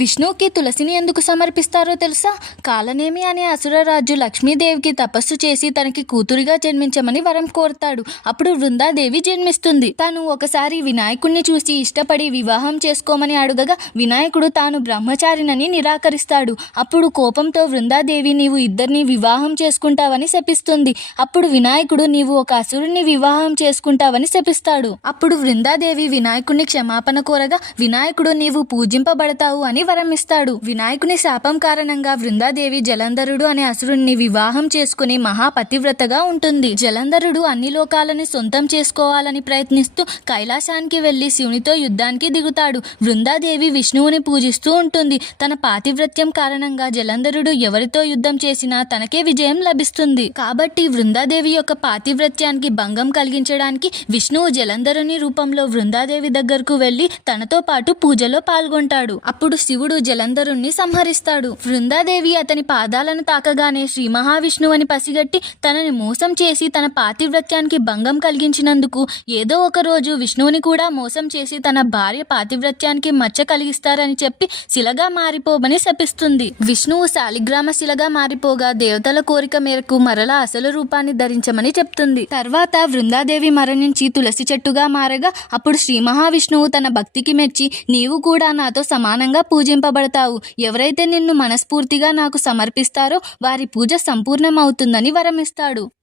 విష్ణువుకి తులసిని ఎందుకు సమర్పిస్తారో తెలుసా? కాలనేమి అనే అసురరాజు లక్ష్మీదేవికి తపస్సు చేసి తనకి కూతురిగా జన్మించమని వరం కోరతాడు. అప్పుడు వృందాదేవి జన్మిస్తుంది. తాను ఒకసారి వినాయకుడిని చూసి ఇష్టపడి వివాహం చేసుకోమని అడుగగా వినాయకుడు తాను బ్రహ్మచారినని నిరాకరిస్తాడు. అప్పుడు కోపంతో వృందాదేవి నీవు ఇద్దరిని వివాహం చేసుకుంటావని శపిస్తుంది. అప్పుడు వినాయకుడు నీవు ఒక అసురుణ్ణి వివాహం చేసుకుంటావని శపిస్తాడు. అప్పుడు వృందాదేవి వినాయకుడిని క్షమాపణ కోరగా వినాయకుడు నీవు పూజింపబడతావు అని వరం ఇస్తాడు. వినాయకుని శాపం కారణంగా వృందాదేవి జలంధరుడు అనే అసురుణ్ణి వివాహం చేసుకుని మహాపతివ్రతగా ఉంటుంది. జలంధరుడు అన్ని లోకాలని సొంతం చేసుకోవాలని ప్రయత్నిస్తూ కైలాసానికి వెళ్లి శివునితో యుద్ధానికి దిగుతాడు. వృందాదేవి విష్ణువుని పూజిస్తూ ఉంటుంది. తన పాతివ్రత్యం కారణంగా జలంధరుడు ఎవరితో యుద్ధం చేసినా తనకే విజయం లభిస్తుంది. కాబట్టి వృందాదేవి యొక్క పాతివ్రత్యానికి భంగం కలిగించడానికి విష్ణువు జలంధరుని రూపంలో వృందాదేవి దగ్గరకు వెళ్లి తనతో పాటు పూజలో పాల్గొంటాడు. అప్పుడు శివుడు జలంధరుణ్ణి సంహరిస్తాడు. వృందాదేవి అతని పాదాలను తాకగానే శ్రీ మహావిష్ణువు అని పసిగట్టి తనని మోసం చేసి తన పాతివ్రత్యానికి భంగం కలిగించినందుకు ఏదో ఒక రోజు విష్ణువుని కూడా మోసం చేసి తన భార్య పాతివ్రత్యానికి మచ్చ కలిగిస్తారని చెప్పి శిలగా మారిపోమని శపిస్తుంది. విష్ణువు శాలిగ్రామ శిలగా మారిపోగా దేవతల కోరిక మేరకు మరలా అసలు రూపాన్ని ధరించమని చెప్తుంది. తర్వాత వృందాదేవి మరణించి తులసి చెట్టుగా మారగా అప్పుడు శ్రీ మహావిష్ణువు తన భక్తికి మెచ్చి నీవు కూడా నాతో సమానంగా పూజింపబడతావు. ఎవరైతే నిన్ను మనస్ఫూర్తిగా నాకు సమర్పిస్తారో వారి పూజ సంపూర్ణమవుతుందని వరమిస్తాడు.